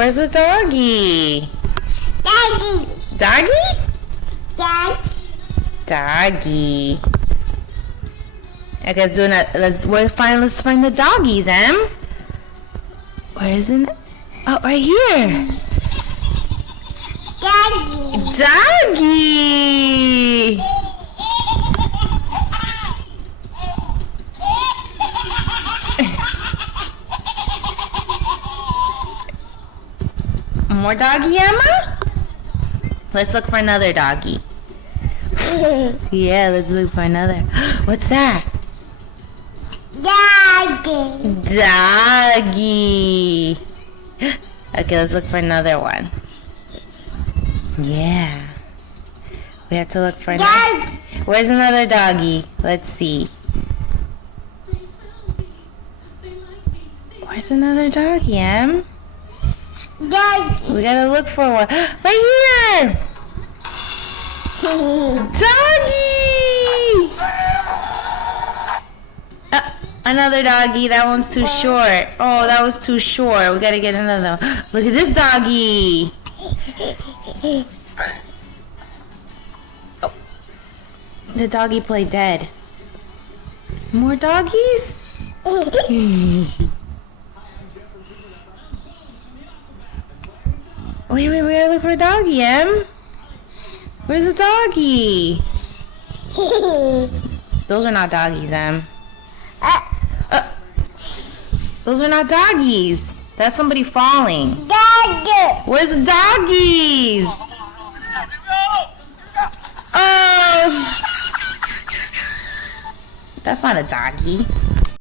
Where's the doggy? Daddy. Doggy? Dad. Doggy. Okay, let's find the doggies, Em. Where is it? Oh, right here. Daddy. Doggy. More doggy, Emma? Let's look for another doggy. Yeah, let's look for another. What's that? Daddy. Doggy. Okay, let's look for another one. Yeah. We have to look for another. Dad. Where's another doggy? Let's see. Where's another doggy, Em? Daddy. We gotta look for one. Right here! Doggy! Another doggy. That one's too short. Oh, that was too short. We gotta get another one. Look at this doggy. Oh. The doggy played dead. More doggies? Wait, we gotta look for a doggy, Em. Where's the doggy? Those are not doggies, Em. Those are not doggies. That's somebody falling. Daddy. Where's the doggies? Oh! That's not a doggy.